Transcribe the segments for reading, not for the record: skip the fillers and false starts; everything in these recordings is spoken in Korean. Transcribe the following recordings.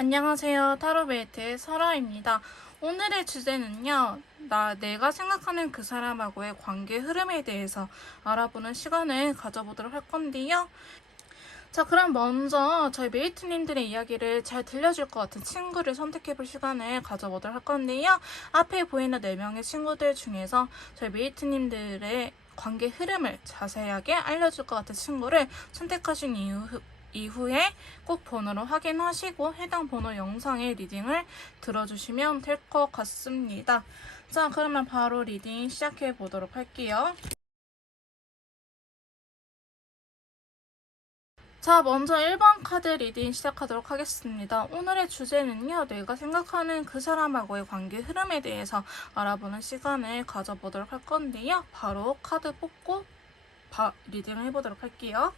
안녕하세요. 타로메이트의 설아입니다. 오늘의 주제는요. 내가 생각하는 그 사람하고의 관계 흐름에 대해서 알아보는 시간을 가져보도록 할 건데요. 자, 그럼 먼저 저희 메이트님들의 이야기를 잘 들려줄 것 같은 친구를 선택해볼 시간을 가져보도록 할 건데요. 앞에 보이는 4명의 친구들 중에서 저희 메이트님들의 관계 흐름을 자세하게 알려줄 것 같은 친구를 선택하신 이후에 꼭 번호를 확인하시고 해당 번호 영상의 리딩을 들어주시면 될 것 같습니다. 자, 그러면 바로 리딩 시작해 보도록 할게요. 자, 먼저 1번 카드 리딩 시작하도록 하겠습니다. 오늘의 주제는요, 내가 생각하는 그 사람하고의 관계 흐름에 대해서 알아보는 시간을 가져보도록 할 건데요. 바로 카드 뽑고 리딩을 해보도록 할게요.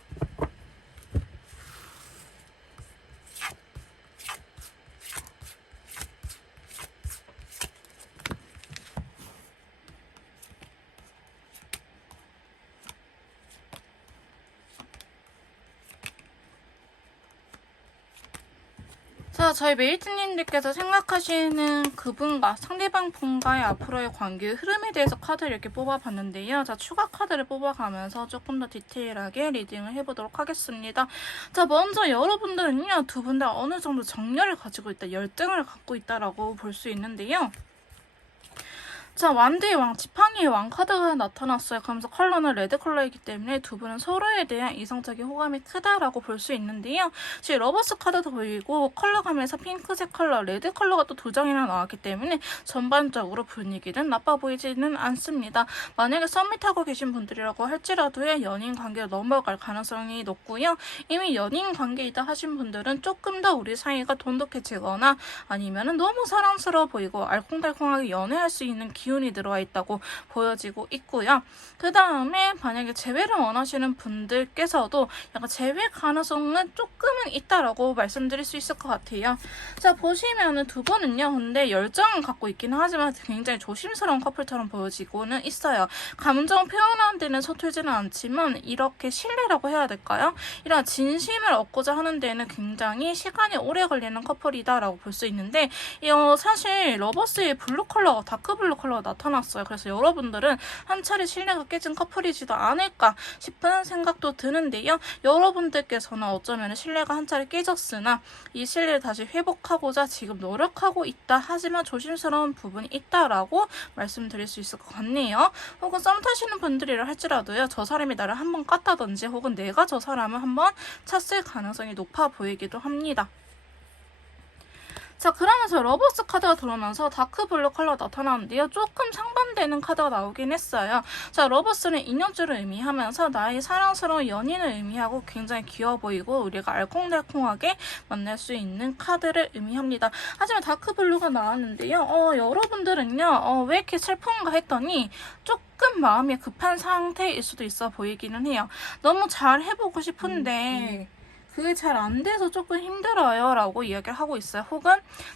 자, 저희 메이트님들께서 생각하시는 그분과 상대방 분과의 앞으로의 관계의 흐름에 대해서 카드를 이렇게 뽑아봤는데요. 자, 추가 카드를 뽑아가면서 조금 더 디테일하게 리딩을 해보도록 하겠습니다. 자, 먼저 여러분들은요, 두 분 다 어느 정도 정열을 가지고 있다, 열등을 갖고 있다라고 볼 수 있는데요. 자, 완드의 왕, 지팡이의 왕 카드가 나타났어요. 그러면서 컬러는 레드 컬러이기 때문에 두 분은 서로에 대한 이성적인 호감이 크다라고 볼 수 있는데요. 지금 러버스 카드도 보이고 컬러감에서 핑크색 컬러, 레드 컬러가 또 2장이나 나왔기 때문에 전반적으로 분위기는 나빠 보이지는 않습니다. 만약에 썸밋하고 계신 분들이라고 할지라도요, 연인 관계로 넘어갈 가능성이 높고요. 이미 연인 관계이다 하신 분들은 조금 더 우리 사이가 돈독해지거나 아니면은 너무 사랑스러워 보이고 알콩달콩하게 연애할 수 있는 기운이 들어와 있다고 보여지고 있고요. 그 다음에 만약에 재회를 원하시는 분들께서도 약간 재회 가능성은 조금은 있다라고 말씀드릴 수 있을 것 같아요. 자, 보시면은 두 분은요, 근데 열정은 갖고 있기는 하지만 굉장히 조심스러운 커플처럼 보여지고는 있어요. 감정 표현하는 데는 서툴지는 않지만 이렇게 신뢰라고 해야 될까요? 이런 진심을 얻고자 하는 데는 굉장히 시간이 오래 걸리는 커플이다라고 볼 수 있는데, 사실 러버스의 블루 컬러가 다크 블루 컬러가 나타났어요. 그래서 여러분들은 한 차례 신뢰가 깨진 커플이지도 않을까 싶은 생각도 드는데요. 여러분들께서는 어쩌면 신뢰가 한 차례 깨졌으나 이 신뢰를 다시 회복하고자 지금 노력하고 있다. 하지만 조심스러운 부분이 있다라고 말씀드릴 수 있을 것 같네요. 혹은 썸 타시는 분들이라 할지라도요, 저 사람이 나를 한번 깠다든지 혹은 내가 저 사람을 한번 찼을 가능성이 높아 보이기도 합니다. 자, 그러면서 러버스 카드가 들어오면서 다크 블루 컬러가 나타나는데요. 조금 상반되는 카드가 나오긴 했어요. 자, 러버스는 인연줄을 의미하면서 나의 사랑스러운 연인을 의미하고 굉장히 귀여워 보이고 우리가 알콩달콩하게 만날 수 있는 카드를 의미합니다. 하지만 다크 블루가 나왔는데요. 여러분들은요, 왜 이렇게 슬픈가 했더니 조금 마음이 급한 상태일 수도 있어 보이기는 해요. 너무 잘 해보고 싶은데 그게 잘 안 돼서 조금 힘들어요 라고 이야기를 하고 있어요. 혹은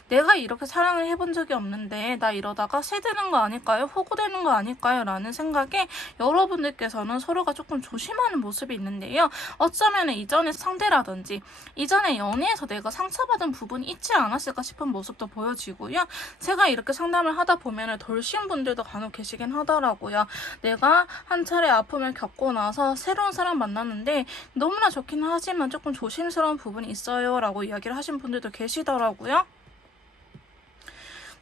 내가 이렇게 사랑을 해본 적이 없는데 나 이러다가 새드는 거 아닐까요? 호구되는 거 아닐까요? 라는 생각에 여러분들께서는 서로가 조금 조심하는 모습이 있는데요. 어쩌면 이전의 상대라든지 이전의 연애에서 내가 상처받은 부분이 있지 않았을까 싶은 모습도 보여지고요. 제가 이렇게 상담을 하다 보면 돌신 분들도 간혹 계시긴 하더라고요. 내가 한 차례 아픔을 겪고 나서 새로운 사람 만났는데 너무나 좋긴 하지만 조금 조심스러운 부분이 있어요 라고 이야기를 하신 분들도 계시더라고요.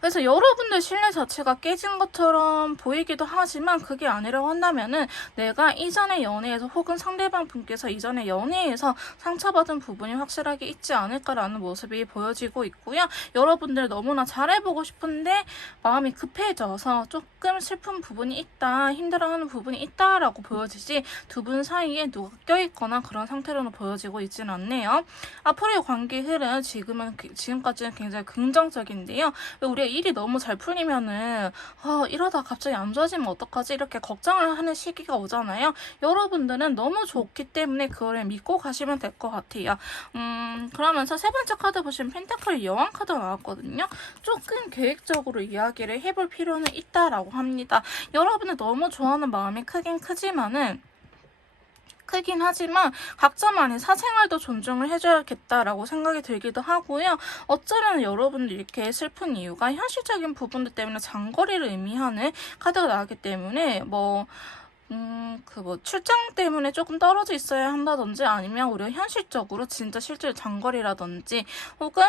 그래서 여러분들 신뢰 자체가 깨진 것처럼 보이기도 하지만 그게 아니라고 한다면은 내가 이전의 연애에서 혹은 상대방 분께서 이전의 연애에서 상처받은 부분이 확실하게 있지 않을까라는 모습이 보여지고 있고요. 여러분들 너무나 잘해보고 싶은데 마음이 급해져서 조금 슬픈 부분이 있다, 힘들어하는 부분이 있다라고 보여지지 두 분 사이에 누가 껴있거나 그런 상태로는 보여지고 있지는 않네요. 앞으로의 관계 흐름 지금까지는 굉장히 긍정적인데요. 우리가 일이 너무 잘 풀리면은 이러다 갑자기 안 좋아지면 어떡하지? 이렇게 걱정을 하는 시기가 오잖아요. 여러분들은 너무 좋기 때문에 그거를 믿고 가시면 될 것 같아요. 그러면서 세 번째 카드 보시면 펜타클 여왕 카드가 나왔거든요. 조금 계획적으로 이야기를 해볼 필요는 있다라고 합니다. 여러분을 너무 좋아하는 마음이 크긴 크지만은 크긴 하지만 각자만의 사생활도 존중을 해줘야겠다라고 생각이 들기도 하고요. 어쩌면 여러분들 이렇게 슬픈 이유가 현실적인 부분들 때문에 장거리를 의미하는 카드가 나왔기 때문에 출장 때문에 조금 떨어져 있어야 한다든지 아니면 우리가 현실적으로 진짜 실제로 장거리라든지 혹은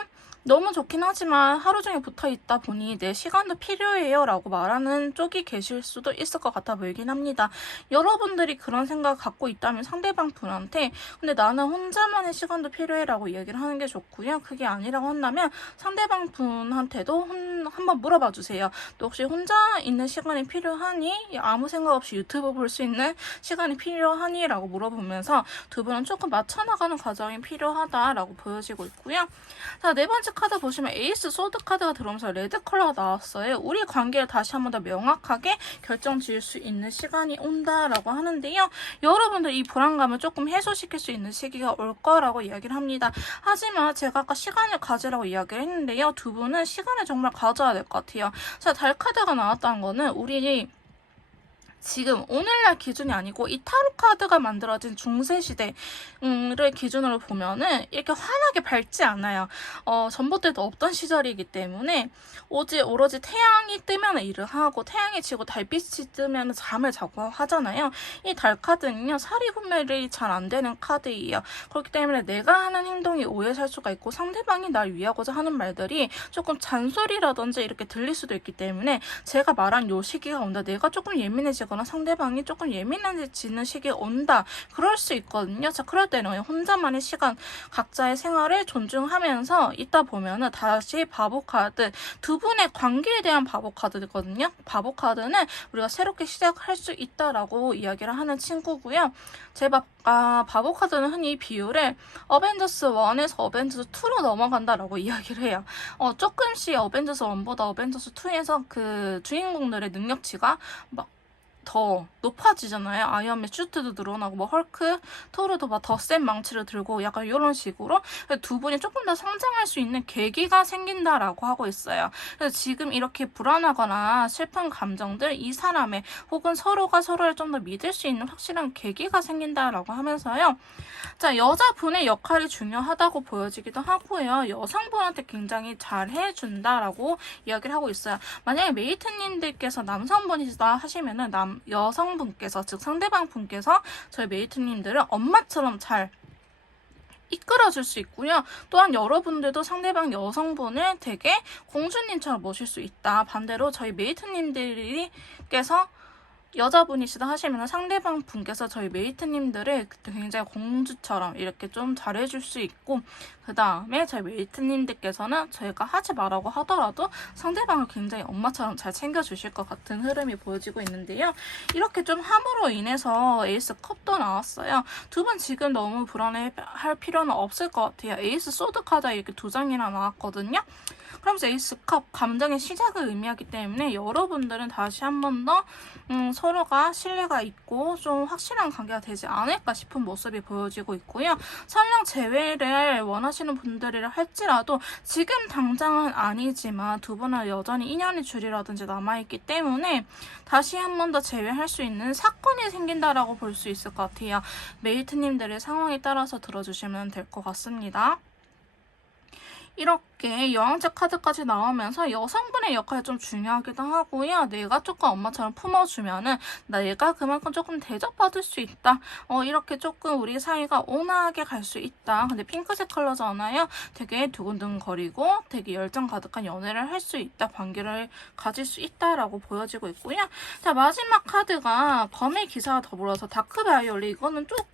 너무 좋긴 하지만 하루 종일 붙어 있다 보니 내 시간도 필요해요 라고 말하는 쪽이 계실 수도 있을 것 같아 보이긴 합니다. 여러분들이 그런 생각 갖고 있다면 상대방 분한테 근데 나는 혼자만의 시간도 필요해 라고 이야기를 하는 게 좋고요. 그게 아니라고 한다면 상대방 분한테도 한번 물어봐 주세요. 또 혹시 혼자 있는 시간이 필요하니? 아무 생각 없이 유튜브 볼 수 있는 시간이 필요하니? 라고 물어보면서 두 분은 조금 맞춰나가는 과정이 필요하다라고 보여지고 있고요. 자, 네 번째 카드 보시면 에이스 소드 카드가 들어오면서 레드 컬러가 나왔어요. 우리 관계를 다시 한번 더 명확하게 결정 지을 수 있는 시간이 온다라고 하는데요. 여러분들 이 불안감을 조금 해소시킬 수 있는 시기가 올 거라고 이야기를 합니다. 하지만 제가 아까 시간을 가지라고 이야기를 했는데요. 두 분은 시간을 정말 가져야 될 것 같아요. 자, 달 카드가 나왔다는 거는 우리 지금 오늘날 기준이 아니고 이 타로 카드가 만들어진 중세시대를 기준으로 보면은 이렇게 환하게 밝지 않아요. 전봇대도 없던 시절이기 때문에 오로지 태양이 뜨면 일을 하고 태양이 지고 달빛이 뜨면 잠을 자고 하잖아요. 이 달 카드는요. 사리분별이 잘 안 되는 카드예요. 그렇기 때문에 내가 하는 행동이 오해 살 수가 있고 상대방이 날 위하고자 하는 말들이 조금 잔소리라든지 이렇게 들릴 수도 있기 때문에 제가 말한 요 시기가 온다. 내가 조금 예민해지거나 상대방이 조금 예민해지는 시기가 온다. 그럴 수 있거든요. 자, 그럴 때는 혼자만의 시간, 각자의 생활을 존중하면서 있다 보면은 다시 바보 카드, 두 분의 관계에 대한 바보 카드거든요. 바보 카드는 우리가 새롭게 시작할 수 있다라고 이야기를 하는 친구고요. 바보 카드는 흔히 비율을 어벤져스 1에서 어벤져스 2로 넘어간다라고 이야기를 해요. 조금씩 어벤져스 1보다 어벤져스 2에서 그 주인공들의 능력치가 더 높아지잖아요. 아이언맨 슈트도 늘어나고 헐크, 토르도 더 센 망치를 들고 약간 이런 식으로 두 분이 조금 더 성장할 수 있는 계기가 생긴다라고 하고 있어요. 그래서 지금 이렇게 불안하거나 슬픈 감정들 이 사람의 혹은 서로가 서로를 좀 더 믿을 수 있는 확실한 계기가 생긴다라고 하면서요. 자, 여자분의 역할이 중요하다고 보여지기도 하고요. 여성분한테 굉장히 잘 해준다라고 이야기를 하고 있어요. 만약에 메이트님들께서 남성분이시다 하시면은 여성분께서 즉 상대방 분께서 저희 메이트님들을 엄마처럼 잘 이끌어줄 수 있고요. 또한 여러분들도 상대방 여성분을 되게 공주님처럼 모실 수 있다. 반대로 저희 메이트님들께서 여자분이시다 하시면 상대방 분께서 저희 메이트님들을 굉장히 공주처럼 이렇게 좀 잘해줄 수 있고 그 다음에 저희 메이트님들께서는 저희가 하지 말라고 하더라도 상대방을 굉장히 엄마처럼 잘 챙겨주실 것 같은 흐름이 보여지고 있는데요. 이렇게 좀 함으로 인해서 에이스 컵도 나왔어요. 두 분 지금 너무 불안해할 필요는 없을 것 같아요. 에이스 소드 카드 이렇게 두 장이나 나왔거든요. 그러면서 에이스 컵 감정의 시작을 의미하기 때문에 여러분들은 다시 한 번 더 서로가 신뢰가 있고 좀 확실한 관계가 되지 않을까 싶은 모습이 보여지고 있고요. 설령 재회를 원하시는 분들이라 할지라도 지금 당장은 아니지만 두 분은 여전히 인연의 줄이라든지 남아있기 때문에 다시 한 번 더 재회할 수 있는 사건이 생긴다라고 볼 수 있을 것 같아요. 메이트님들의 상황에 따라서 들어주시면 될 것 같습니다. 이렇게 여왕제 카드까지 나오면서 여성분의 역할이 좀 중요하기도 하고요. 내가 조금 엄마처럼 품어주면은 내가 그만큼 조금 대접받을 수 있다. 이렇게 조금 우리 사이가 온화하게 갈 수 있다. 근데 핑크색 컬러잖아요. 되게 두근두근거리고 되게 열정 가득한 연애를 할 수 있다. 관계를 가질 수 있다라고 보여지고 있고요. 자, 마지막 카드가 검의 기사와 더불어서 다크 바이올렛. 이거는 조금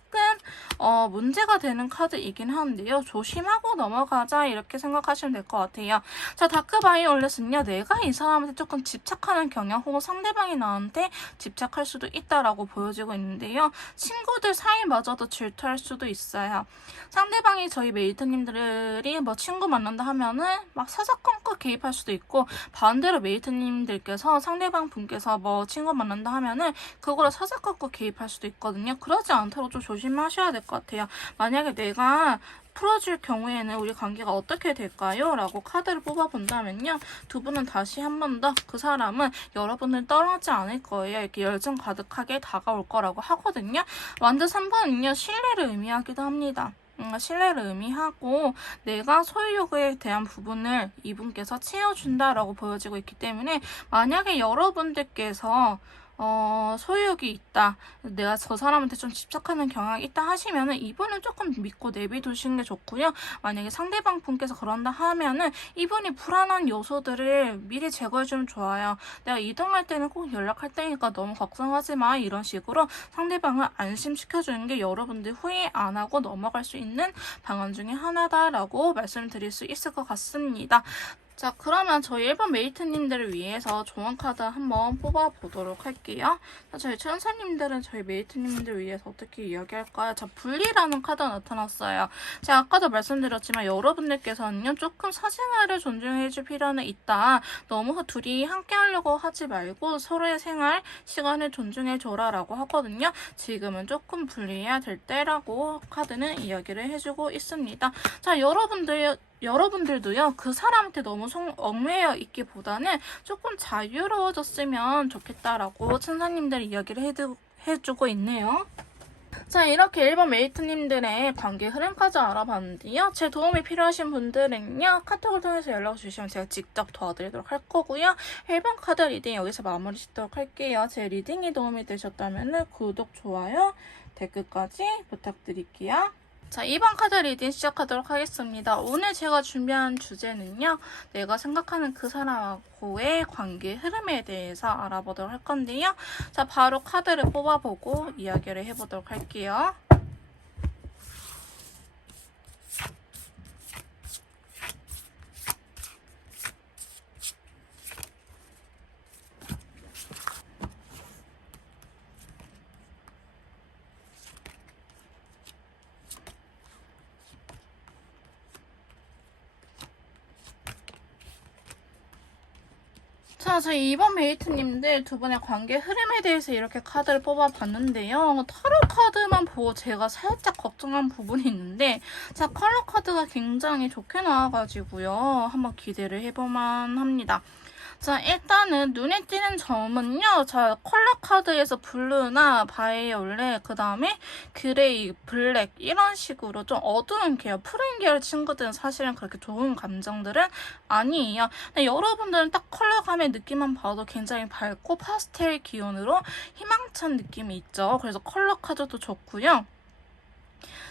문제가 되는 카드이긴 한데요. 조심하고 넘어가자 이렇게 생각하시면 될 것 같아요. 자, 다크 바이올렛은요. 내가 이 사람한테 조금 집착하는 경향 혹은 상대방이 나한테 집착할 수도 있다라고 보여지고 있는데요. 친구들 사이마저도 질투할 수도 있어요. 상대방이 저희 메이트님들이 친구 만난다 하면은 사사건건 개입할 수도 있고 반대로 메이트님들께서 상대방 분께서 친구 만난다 하면은 그거를 사사건건 개입할 수도 있거든요. 그러지 않도록 좀 조심하셔야 될 것 같아요. 만약에 내가 풀어줄 경우에는 우리 관계가 어떻게 될까요? 라고 카드를 뽑아본다면요. 두 분은 다시 한 번 더 그 사람은 여러분을 떠나지 않을 거예요. 이렇게 열정 가득하게 다가올 거라고 하거든요. 완드 3번은요. 신뢰를 의미하기도 합니다. 신뢰를 의미하고 내가 소유욕에 대한 부분을 이분께서 채워준다라고 보여지고 있기 때문에 만약에 여러분들께서 소유욕이 있다. 내가 저 사람한테 좀 집착하는 경향이 있다 하시면은 이분은 조금 믿고 내비두시는 게 좋고요. 만약에 상대방 분께서 그런다 하면은 이분이 불안한 요소들을 미리 제거해주면 좋아요. 내가 이동할 때는 꼭 연락할 테니까 너무 걱정하지 마. 이런 식으로 상대방을 안심시켜주는 게 여러분들 후회 안 하고 넘어갈 수 있는 방안 중에 하나다라고 말씀드릴 수 있을 것 같습니다. 자, 그러면 저희 1번 메이트님들을 위해서 조언 카드 한번 뽑아보도록 할게요. 자, 저희 천사님들은 저희 메이트님들을 위해서 어떻게 이야기할까요? 자, 분리라는 카드가 나타났어요. 제가 아까도 말씀드렸지만 여러분들께서는요, 조금 사생활을 존중해줄 필요는 있다. 너무 둘이 함께 하려고 하지 말고 서로의 생활, 시간을 존중해줘라 라고 하거든요. 지금은 조금 분리해야 될 때라고 카드는 이야기를 해주고 있습니다. 자, 여러분들도요, 그 사람한테 너무 얽매여 있기보다는 조금 자유로워졌으면 좋겠다라고 천사님들이 이야기를 해주고 있네요. 자, 이렇게 1번 메이트님들의 관계 흐름까지 알아봤는데요. 제 도움이 필요하신 분들은요, 카톡을 통해서 연락 주시면 제가 직접 도와드리도록 할 거고요. 1번 카드 리딩 여기서 마무리 짓도록 할게요. 제 리딩이 도움이 되셨다면 구독, 좋아요, 댓글까지 부탁드릴게요. 자, 2번 카드 리딩 시작하도록 하겠습니다. 오늘 제가 준비한 주제는요. 내가 생각하는 그 사람하고의 관계 흐름에 대해서 알아보도록 할 건데요. 자, 바로 카드를 뽑아보고 이야기를 해보도록 할게요. 자, 저희 2번 메이트님들 두 분의 관계 흐름에 대해서 이렇게 카드를 뽑아봤는데요. 타로 카드만 보고 제가 살짝 걱정한 부분이 있는데, 자, 컬러 카드가 굉장히 좋게 나와가지고요. 한번 기대를 해볼만 합니다. 자, 일단은 눈에 띄는 점은요. 자, 컬러 카드에서 블루나 바이올렛, 그 다음에 그레이, 블랙 이런 식으로 좀 어두운 계열, 푸른 계열 친구들은 사실은 그렇게 좋은 감정들은 아니에요. 근데 여러분들은 딱 컬러감의 느낌만 봐도 굉장히 밝고 파스텔 기운으로 희망찬 느낌이 있죠. 그래서 컬러 카드도 좋고요.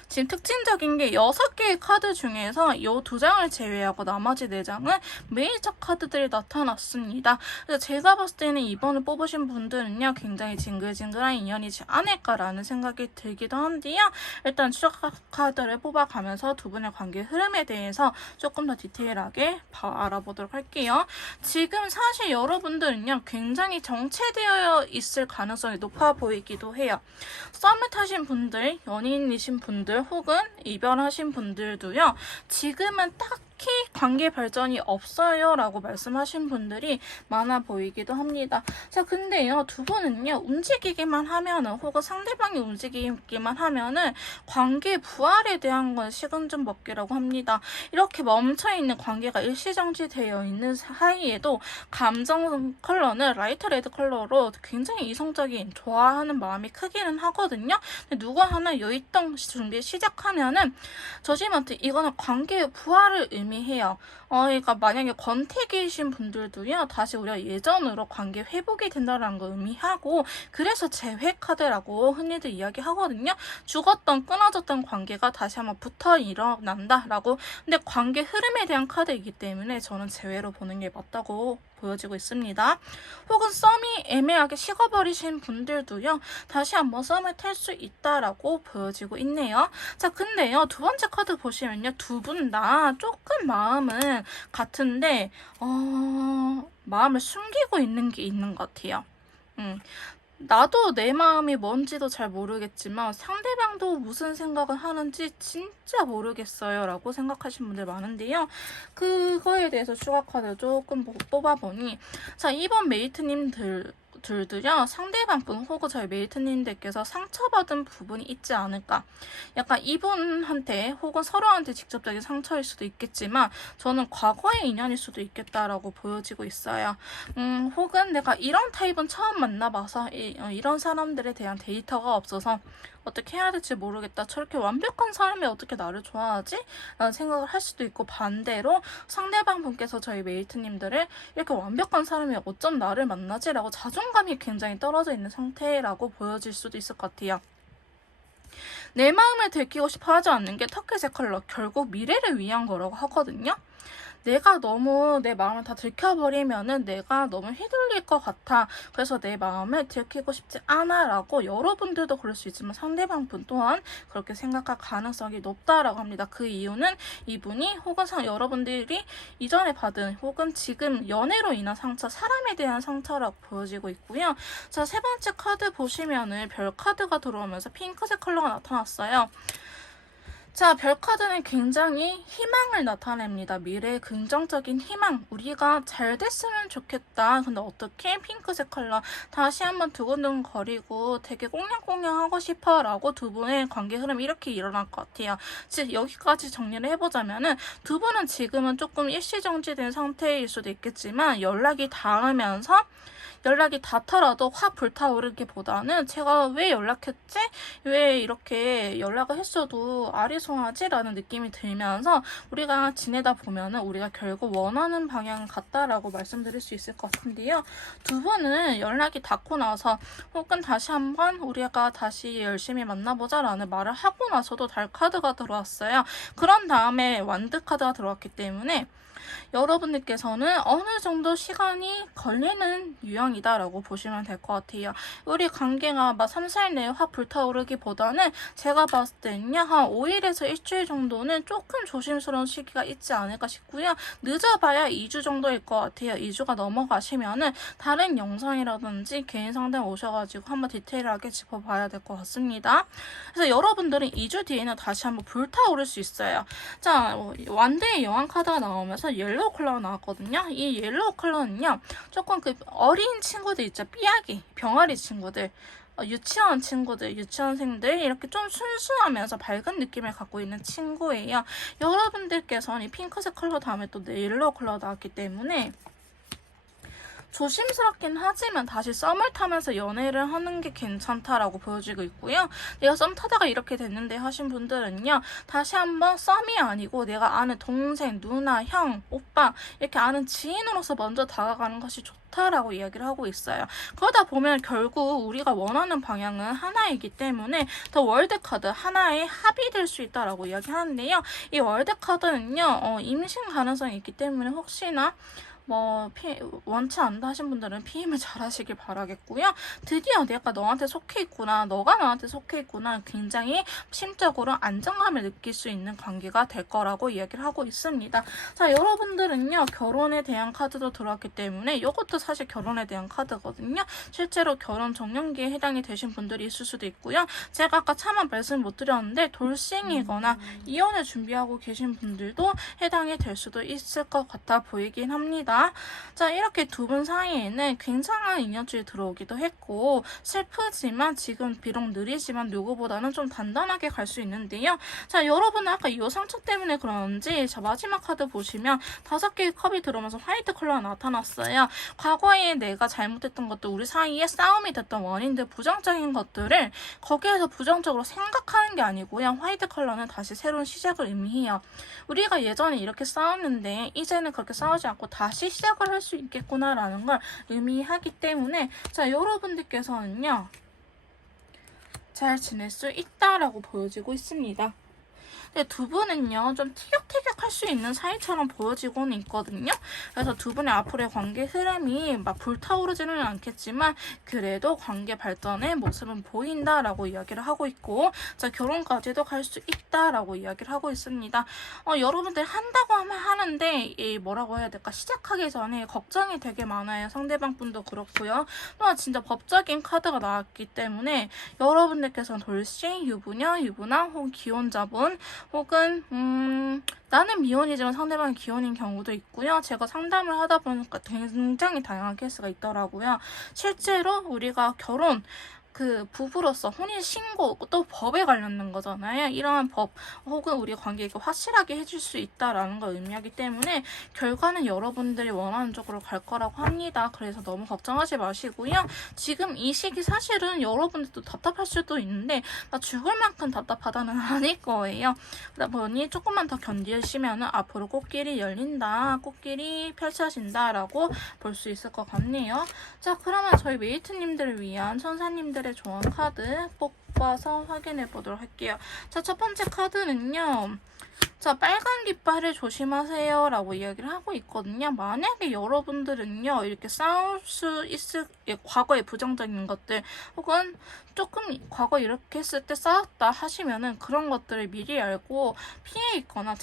지금 특징적인 게 6개의 카드 중에서 이 2장을 제외하고 나머지 4장은 메이저 카드들이 나타났습니다. 그래서 제가 봤을 때는 이번을 뽑으신 분들은요, 굉장히 징글징글한 인연이지 않을까라는 생각이 들기도 한데요. 일단 추적 카드를 뽑아가면서 두 분의 관계 흐름에 대해서 조금 더 디테일하게 알아보도록 할게요. 지금 사실 여러분들은요, 굉장히 정체되어 있을 가능성이 높아 보이기도 해요. 썸을 타신 분들, 연인이신 분들, 혹은 이별하신 분들도요. 지금은 딱히 관계 발전이 없어요 라고 말씀하신 분들이 많아 보이기도 합니다. 자, 근데요, 두 분은요, 움직이기만 하면은, 혹은 상대방이 움직이기만 하면은 관계 부활에 대한 건 식은 죽 먹기라고 합니다. 이렇게 멈춰있는 관계가 일시정지되어 있는 사이에도 감정 컬러는 라이트 레드 컬러로 굉장히 이성적인 좋아하는 마음이 크기는 하거든요. 근데 누가 하나 여윳덩 준비 시작하면은 저지먼트 이거는 관계의 부활을 의미해요. 그러니까 만약에 권태기이신 분들도요, 다시 우리가 예전으로 관계 회복이 된다는 걸 의미하고, 그래서 재회 카드라고 흔히들 이야기하거든요. 죽었던 끊어졌던 관계가 다시 한번 붙어 일어난다라고. 근데 관계 흐름에 대한 카드이기 때문에 저는 재회로 보는 게 맞다고 보여지고 있습니다. 혹은 썸이 애매하게 식어버리신 분들도요, 다시 한번 썸을 탈 수 있다라고 보여지고 있네요. 자, 근데요, 두 번째 카드 보시면요, 두 분 다 조금 마음은 같은데 마음을 숨기고 있는 게 있는 것 같아요. 나도 내 마음이 뭔지도 잘 모르겠지만 상대방도 무슨 생각을 하는지 진짜 모르겠어요 라고 생각하시는 분들 많은데요. 그거에 대해서 추가 카드 조금 뽑아보니, 자, 2번 메이트님들 분들도요, 상대방 분 혹은 저희 메이트님들께서 상처받은 부분이 있지 않을까. 약간 이분한테 혹은 서로한테 직접적인 상처일 수도 있겠지만 저는 과거의 인연일 수도 있겠다라고 보여지고 있어요. 혹은 내가 이런 타입은 처음 만나봐서 이런 사람들에 대한 데이터가 없어서 어떻게 해야 될지 모르겠다. 저렇게 완벽한 사람이 어떻게 나를 좋아하지? 라는 생각을 할 수도 있고, 반대로 상대방 분께서 저희 메이트님들을 이렇게 완벽한 사람이 어쩜 나를 만나지? 라고 자존감이 굉장히 떨어져 있는 상태라고 보여질 수도 있을 것 같아요. 내 마음을 들키고 싶어 하지 않는 게 터키색 컬러, 결국 미래를 위한 거라고 하거든요. 내가 너무 내 마음을 다 들켜버리면은 내가 너무 휘둘릴 것 같아. 그래서 내 마음을 들키고 싶지 않아 라고, 여러분들도 그럴 수 있지만 상대방 분 또한 그렇게 생각할 가능성이 높다라고 합니다. 그 이유는 이분이 혹은 여러분들이 이전에 받은 혹은 지금 연애로 인한 상처, 사람에 대한 상처라고 보여지고 있고요. 자, 세 번째 카드 보시면은 별 카드가 들어오면서 핑크색 컬러가 나타났어요. 자, 별카드는 굉장히 희망을 나타냅니다. 미래의 긍정적인 희망. 우리가 잘 됐으면 좋겠다. 근데 어떻게 핑크색 컬러 다시 한번 두근두근 거리고 되게 꽁냥꽁냥 하고 싶어 라고 두 분의 관계 흐름이 이렇게 일어날 것 같아요. 즉, 여기까지 정리를 해보자면은 두 분은 지금은 조금 일시정지된 상태일 수도 있겠지만 연락이 닿으면서, 연락이 닿더라도 확 불타오르기보다는 제가 왜 연락했지? 왜 이렇게 연락을 했어도 아리송하지? 라는 느낌이 들면서 우리가 지내다 보면은 우리가 결국 원하는 방향을 갔다라고 말씀드릴 수 있을 것 같은데요. 두 분은 연락이 닿고 나서 혹은 다시 한번 우리가 다시 열심히 만나보자 라는 말을 하고 나서도 달 카드가 들어왔어요. 그런 다음에 완드 카드가 들어왔기 때문에 여러분들께서는 어느 정도 시간이 걸리는 유형이다라고 보시면 될 것 같아요. 우리 관계가 막 3, 4일 내에 확 불타오르기보다는 제가 봤을 때는요, 한 5일에서 일주일 정도는 조금 조심스러운 시기가 있지 않을까 싶고요. 늦어봐야 2주 정도일 것 같아요. 2주가 넘어가시면은 다른 영상이라든지 개인 상담 오셔가지고 한번 디테일하게 짚어봐야 될 것 같습니다. 그래서 여러분들은 2주 뒤에는 다시 한번 불타오를 수 있어요. 자, 완대의 여왕 카드가 나오면서 옐로우 컬러가 나왔거든요. 이 옐로우 컬러는요, 조금 그 어린 친구들 있죠. 삐약이, 병아리 친구들, 유치원 친구들, 유치원생들, 이렇게 좀 순수하면서 밝은 느낌을 갖고 있는 친구예요. 여러분들께서는 이 핑크색 컬러 다음에 또 옐로우 컬러가 나왔기 때문에 조심스럽긴 하지만 다시 썸을 타면서 연애를 하는 게 괜찮다라고 보여지고 있고요. 내가 썸 타다가 이렇게 됐는데 하신 분들은요, 다시 한번 썸이 아니고 내가 아는 동생, 누나, 형, 오빠 이렇게 아는 지인으로서 먼저 다가가는 것이 좋다라고 이야기를 하고 있어요. 그러다 보면 결국 우리가 원하는 방향은 하나이기 때문에 더 월드 카드 하나의 합이 될 수 있다라고 이야기하는데요. 이 월드 카드는요, 임신 가능성이 있기 때문에 혹시나 원치 않다 하신 분들은 피임을 잘 하시길 바라겠고요. 드디어 내가 너한테 속해 있구나, 너가 나한테 속해 있구나, 굉장히 심적으로 안정감을 느낄 수 있는 관계가 될 거라고 이야기를 하고 있습니다. 자, 여러분들은요, 결혼에 대한 카드도 들어왔기 때문에 이것도 사실 결혼에 대한 카드거든요. 실제로 결혼 정년기에 해당이 되신 분들이 있을 수도 있고요. 제가 아까 차마 말씀 못 드렸는데 돌싱이거나 이혼을 준비하고 계신 분들도 해당이 될 수도 있을 것 같아 보이긴 합니다. 자, 이렇게 두 분 사이에는 굉장한 인연줄이 들어오기도 했고, 슬프지만 지금 비록 느리지만 누구보다는 좀 단단하게 갈 수 있는데요. 자, 여러분은 아까 이 상처 때문에 그런지 자, 마지막 카드 보시면 5개의 컵이 들어오면서 화이트 컬러가 나타났어요. 과거에 내가 잘못했던 것도, 우리 사이에 싸움이 됐던 원인들, 부정적인 것들을 거기에서 부정적으로 생각하는 게 아니고요. 화이트 컬러는 다시 새로운 시작을 의미해요. 우리가 예전에 이렇게 싸웠는데 이제는 그렇게 싸우지 않고 다시 시작을 할 수 있겠구나라는 걸 의미하기 때문에, 자, 여러분들께서는요, 잘 지낼 수 있다라고 보여지고 있습니다. 근데 두 분은요, 좀 티격태격할 수 있는 사이처럼 보여지고는 있거든요. 그래서 두 분의 앞으로의 관계 흐름이 막 불타오르지는 않겠지만 그래도 관계 발전의 모습은 보인다라고 이야기를 하고 있고, 자, 결혼까지도 갈 수 있다라고 이야기를 하고 있습니다. 여러분들 한다고 하면 하는데 뭐라고 해야 될까, 시작하기 전에 걱정이 되게 많아요. 상대방 분도 그렇고요. 또한 진짜 법적인 카드가 나왔기 때문에 여러분들께서는 돌싱, 유부녀, 유부남 혹은 기혼자분, 혹은 나는 미혼이지만 상대방이 기혼인 경우도 있고요. 제가 상담을 하다 보니까 굉장히 다양한 케이스가 있더라고요. 실제로 우리가 결혼 부부로서 혼인신고 또 법에 관련된 거잖아요. 이러한 법 혹은 우리 관계를 확실하게 해줄 수 있다라는 걸 의미하기 때문에 결과는 여러분들이 원하는 쪽으로 갈 거라고 합니다. 그래서 너무 걱정하지 마시고요. 지금 이 시기 사실은 여러분들도 답답할 수도 있는데 나 죽을 만큼 답답하다는 아닐 거예요. 그러다 보니 조금만 더 견디시면 앞으로 꽃길이 열린다, 꽃길이 펼쳐진다라고 볼 수 있을 것 같네요. 자, 그러면 저희 메이트님들을 위한 천사님들의 조언 카드 뽑아서 확인해 보도록 할게요. 자, 첫 번째 카드는요. 자, 빨간 깃발을 조심하세요 라고 이야기를 하고 있거든요. 만약에 여러분들은요, 이렇게 싸울 수 있을, 과거의 부정적인 것들, 혹은 조금 과거 이렇게 했을 때 싸웠다 하시면은 그런 것들을 미리 알고 피해 있거나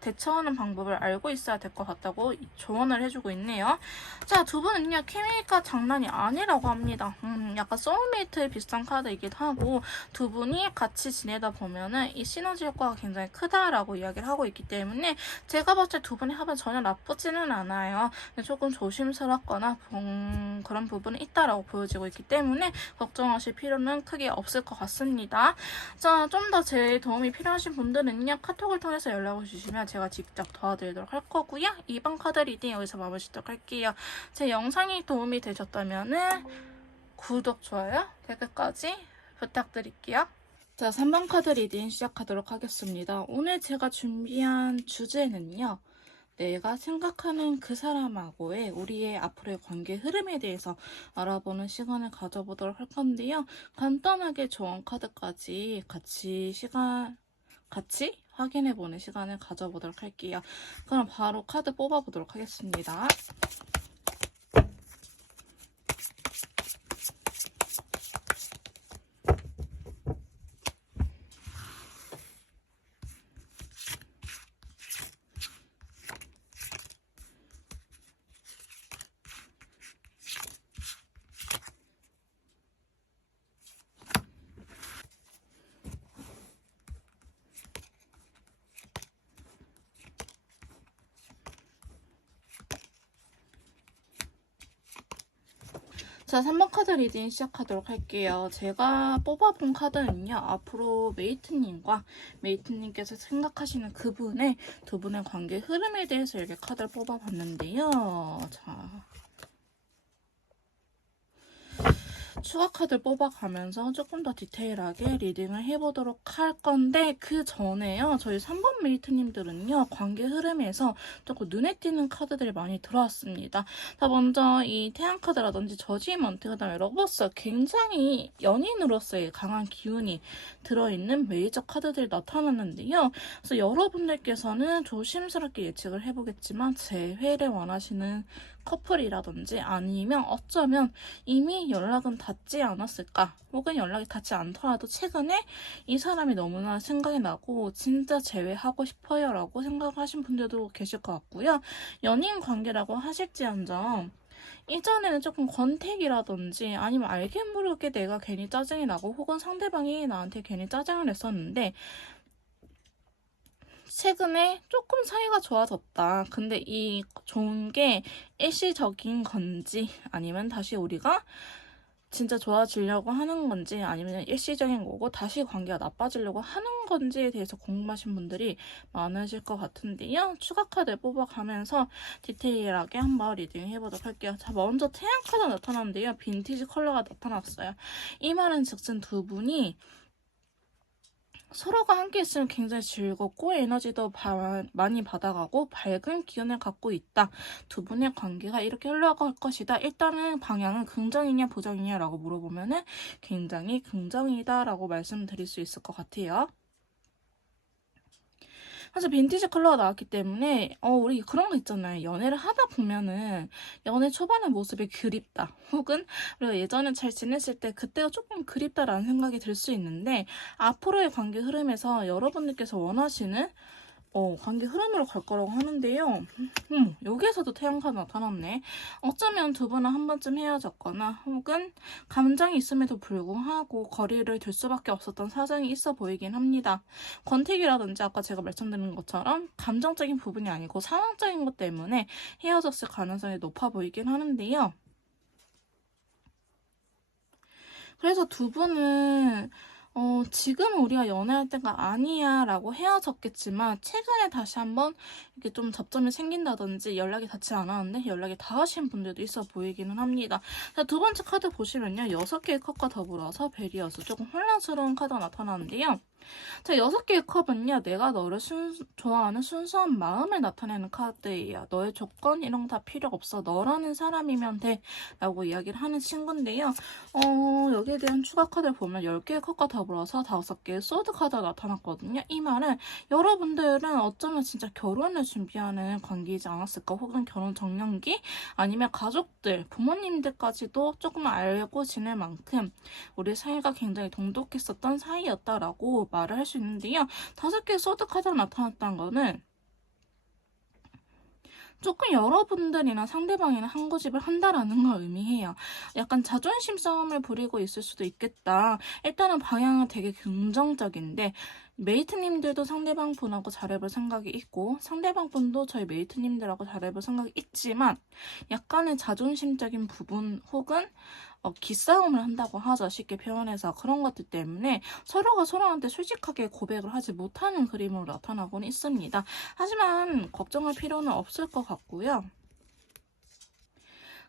대처하는 방법을 알고 있어야 될 것 같다고 조언을 해주고 있네요. 자, 두 분은요, 케미가 장난이 아니라고 합니다. 약간 소울메이트에 비슷한 카드이기도 하고, 두 분이 같이 지내다 보면은 이 시너지 효과가 굉장히 크다라고 이야기를 하고 있기 때문에 제가 봤을 때 두 분의 합은 전혀 나쁘지는 않아요. 조금 조심스럽거나 그런 부분이 있다라고 보여지고 있기 때문에 걱정하실 필요는 크게 없을 것 같습니다. 자, 좀 더 제 도움이 필요하신 분들은요, 카톡을 통해서 연락을 주시면 제가 직접 도와드리도록 할 거고요. 2번 카드 리딩 여기서 마무리 짓도록 할게요. 제 영상이 도움이 되셨다면은 구독, 좋아요, 댓글까지 부탁드릴게요. 자, 3번 카드 리딩 시작하도록 하겠습니다. 오늘 제가 준비한 주제는요. 내가 생각하는 그 사람하고의 우리의 앞으로의 관계 흐름에 대해서 알아보는 시간을 가져보도록 할 건데요. 간단하게 조언 카드까지 같이 확인해보는 시간을 가져보도록 할게요. 그럼 바로 카드 뽑아보도록 하겠습니다. 자, 3번 카드 리딩 시작하도록 할게요. 제가 뽑아본 카드는요. 앞으로 메이트님과 메이트님께서 생각하시는 그분의 두 분의 관계 흐름에 대해서 이렇게 카드를 뽑아봤는데요. 자, 추가 카드를 뽑아가면서 조금 더 디테일하게 리딩을 해보도록 할 건데 그 전에요. 저희 3번 메이트님들은요. 관계 흐름에서 조금 눈에 띄는 카드들이 많이 들어왔습니다. 자, 먼저 이 태양 카드라든지 저지먼트, 그다음에 러버스, 굉장히 연인으로서의 강한 기운이 들어있는 메이저 카드들이 나타났는데요. 그래서 여러분들께서는 조심스럽게 예측을 해보겠지만 재회를 원하시는 커플이라든지 아니면 어쩌면 이미 연락은 닿지 않았을까, 혹은 연락이 닿지 않더라도 최근에 이 사람이 너무나 생각이 나고 진짜 재회하고 싶어요 라고 생각하신 분들도 계실 것 같고요. 연인 관계라고 하실지언정 이전에는 조금 권태기라든지 아니면 알게 모르게 내가 괜히 짜증이 나고 혹은 상대방이 나한테 괜히 짜증을 냈었는데 최근에 조금 사이가 좋아졌다. 근데 이 좋은 게 일시적인 건지 아니면 다시 우리가 진짜 좋아지려고 하는 건지 아니면 일시적인 거고 다시 관계가 나빠지려고 하는 건지에 대해서 궁금하신 분들이 많으실 것 같은데요. 추가 카드 뽑아가면서 디테일하게 한번 리딩 해보도록 할게요. 자, 먼저 태양 카드 나타났는데요. 빈티지 컬러가 나타났어요. 이 말은 즉슨 두 분이 서로가 함께 있으면 굉장히 즐겁고 에너지도 많이 받아가고 밝은 기운을 갖고 있다. 두 분의 관계가 이렇게 흘러갈 것이다. 일단은 방향은 긍정이냐 부정이냐 라고 물어보면은 굉장히 긍정이다 라고 말씀드릴 수 있을 것 같아요. 사실 빈티지 컬러가 나왔기 때문에 우리 그런 거 있잖아요. 연애를 하다 보면은 연애 초반의 모습이 그립다. 혹은 우리가 예전에 잘 지냈을 때 그때가 조금 그립다라는 생각이 들 수 있는데 앞으로의 관계 흐름에서 여러분들께서 원하시는 관계 흐름으로 갈 거라고 하는데요. 여기에서도 태양카드 나타났네. 어쩌면 두 분은 한 번쯤 헤어졌거나 혹은 감정이 있음에도 불구하고 거리를 둘 수밖에 없었던 사정이 있어 보이긴 합니다. 권태기라든지 아까 제가 말씀드린 것처럼 감정적인 부분이 아니고 상황적인 것 때문에 헤어졌을 가능성이 높아 보이긴 하는데요. 그래서 두 분은 지금 우리가 연애할 때가 아니야 라고 헤어졌겠지만 최근에 다시 한번 이렇게 좀 접점이 생긴다든지 연락이 닿지 않았는데 연락이 닿으신 분들도 있어 보이기는 합니다. 자, 두 번째 카드 보시면요. 6개의 컵과 더불어서 베리어스 조금 혼란스러운 카드가 나타나는데요. 자, 6개의 컵은요, 내가 너를 좋아하는 순수한 마음을 나타내는 카드예요. 너의 조건 이런 거 다 필요 없어. 너라는 사람이면 돼. 라고 이야기를 하는 친구인데요. 여기에 대한 추가 카드를 보면 10개의 컵과 더불어서 5개의 소드 카드가 나타났거든요. 이 말은 여러분들은 어쩌면 진짜 결혼을 준비하는 관계이지 않았을까? 혹은 결혼 정년기? 아니면 가족들, 부모님들까지도 조금 알고 지낼 만큼 우리 사이가 굉장히 돈독했었던 사이였다라고 말을 할 수 있는데요. 5개의 소드 카드가 나타났다는 거는 조금 여러분들이나 상대방이나 한 고집을 한다라는 걸 의미해요. 약간 자존심 싸움을 부리고 있을 수도 있겠다. 일단은 방향은 되게 긍정적인데 메이트님들도 상대방 분하고 잘해볼 생각이 있고 상대방 분도 저희 메이트님들하고 잘해볼 생각이 있지만 약간의 자존심적인 부분 혹은 기싸움을 한다고 하죠. 쉽게 표현해서. 그런 것들 때문에 서로가 서로한테 솔직하게 고백을 하지 못하는 그림으로 나타나고는 있습니다. 하지만 걱정할 필요는 없을 것 같고요.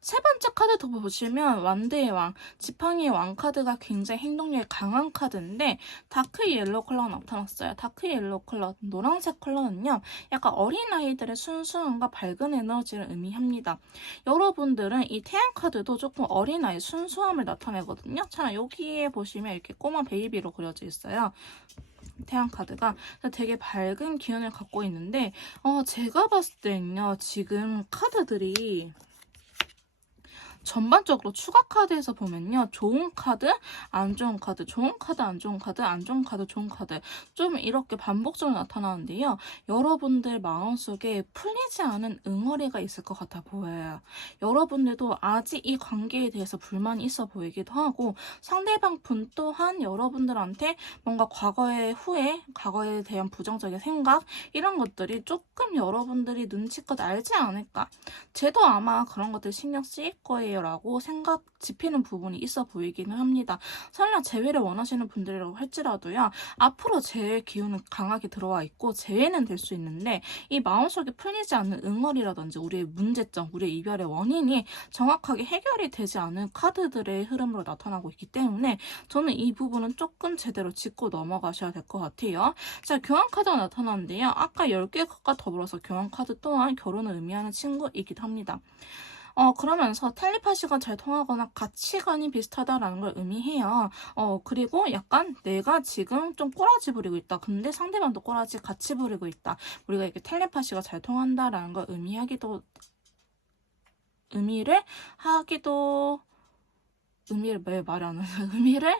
세 번째 카드도 보시면 완드의 왕, 지팡이의 왕 카드가 굉장히 행동력이 강한 카드인데 다크 옐로우 컬러가 나타났어요. 다크 옐로우 컬러, 노란색 컬러는요. 약간 어린아이들의 순수함과 밝은 에너지를 의미합니다. 여러분들은 이 태양 카드도 조금 어린아이 순수함을 나타내거든요. 자, 여기에 보시면 이렇게 꼬마 베이비로 그려져 있어요. 태양 카드가 되게 밝은 기운을 갖고 있는데 제가 봤을 때는요. 지금 카드들이 전반적으로 추가 카드에서 보면요. 좋은 카드, 안 좋은 카드, 좋은 카드, 안 좋은 카드, 안 좋은 카드, 좋은 카드 좀 이렇게 반복적으로 나타나는데요. 여러분들 마음속에 풀리지 않은 응어리가 있을 것 같아 보여요. 여러분들도 아직 이 관계에 대해서 불만이 있어 보이기도 하고 상대방 분 또한 여러분들한테 뭔가 과거의 후회, 과거에 대한 부정적인 생각 이런 것들이 조금 여러분들이 눈치껏 알지 않을까. 쟤도 아마 그런 것들 신경 쓰일 거예요. 라고 생각 짚히는 부분이 있어 보이기는 합니다. 설령 재회를 원하시는 분들이라고 할지라도요. 앞으로 재회 기운은 강하게 들어와 있고 재회는 될 수 있는데 이 마음속에 풀리지 않는 응어리라든지 우리의 문제점, 우리의 이별의 원인이 정확하게 해결이 되지 않은 카드들의 흐름으로 나타나고 있기 때문에 저는 이 부분은 조금 제대로 짚고 넘어가셔야 될 것 같아요. 자, 교환 카드가 나타났는데요. 아까 10개의 카드가 더불어서 교환 카드 또한 결혼을 의미하는 친구이기도 합니다. 그러면서 텔레파시가 잘 통하거나 가치관이 비슷하다라는 걸 의미해요. 그리고 약간 내가 지금 좀 꼬라지 부리고 있다. 근데 상대방도 꼬라지 같이 부리고 있다. 우리가 이렇게 텔레파시가 잘 통한다라는 걸 의미를 왜 말이 안 하는 의미를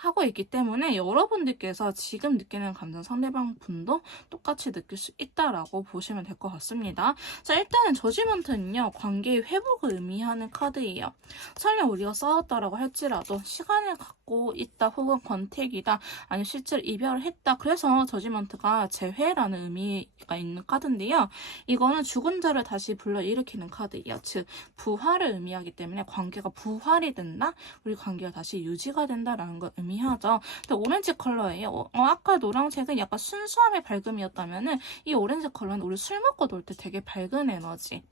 하고 있기 때문에 여러분들께서 지금 느끼는 감정 상대방 분도 똑같이 느낄 수 있다라고 보시면 될 것 같습니다. 자, 일단은 저지먼트는요. 관계의 회복을 의미하는 카드예요. 설령 우리가 싸웠다라고 할지라도 시간을 갖고 있다 혹은 권태기다 아니면 실제로 이별을 했다. 그래서 저지먼트가 재회라는 의미가 있는 카드인데요. 이거는 죽은 자를 다시 불러일으키는 카드예요. 즉 부활을 의미하기 때문에 관계가 부활이 된다. 우리 관계가 다시 유지가 된다라는 걸 의미하죠. 근데 오렌지 컬러예요. 아까 노란색은 약간 순수함의 밝음이었다면은 이 오렌지 컬러는 우리 술 먹고 놀 때 되게 밝은 에너지.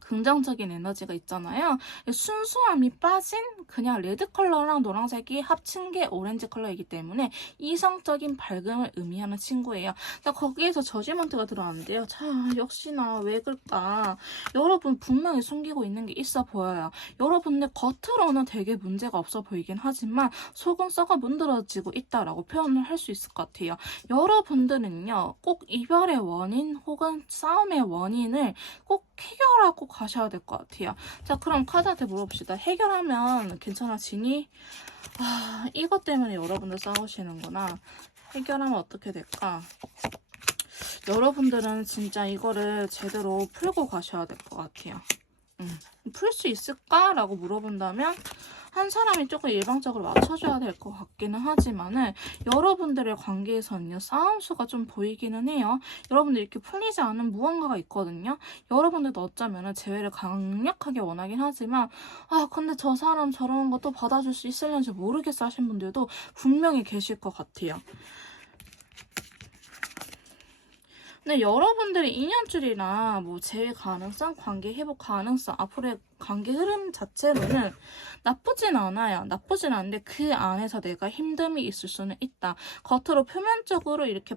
긍정적인 에너지가 있잖아요. 순수함이 빠진 그냥 레드 컬러랑 노란색이 합친 게 오렌지 컬러이기 때문에 이성적인 밝음을 의미하는 친구예요. 자, 거기에서 저지먼트가 들어왔는데요. 자, 역시나 왜 그럴까? 여러분 분명히 숨기고 있는 게 있어 보여요. 여러분들 겉으로는 되게 문제가 없어 보이긴 하지만 속은 썩어 문드러지고 있다라고 표현을 할 수 있을 것 같아요. 여러분들은요. 꼭 이별의 원인 혹은 싸움의 원인을 꼭 해결하고 가셔야 될 것 같아요. 자, 그럼 카드한테 물어봅시다. 해결하면 괜찮아지니? 이것 때문에 여러분들 싸우시는구나. 해결하면 어떻게 될까? 여러분들은 진짜 이거를 제대로 풀고 가셔야 될 것 같아요. 풀 수 있을까? 라고 물어본다면 한 사람이 조금 일방적으로 맞춰줘야 될 것 같기는 하지만은 여러분들의 관계에서는요, 싸움수가 좀 보이기는 해요. 여러분들 이렇게 풀리지 않은 무언가가 있거든요. 여러분들도 어쩌면은 재회를 강력하게 원하긴 하지만 근데 저 사람 저런 것도 받아줄 수 있을는지 모르겠어 하신 분들도 분명히 계실 것 같아요. 근데 여러분들의 인연줄이나 뭐 재회 가능성, 관계 회복 가능성, 앞으로의 관계 흐름 자체로는 나쁘진 않아요. 나쁘진 않은데 그 안에서 내가 힘듦이 있을 수는 있다. 겉으로 표면적으로 이렇게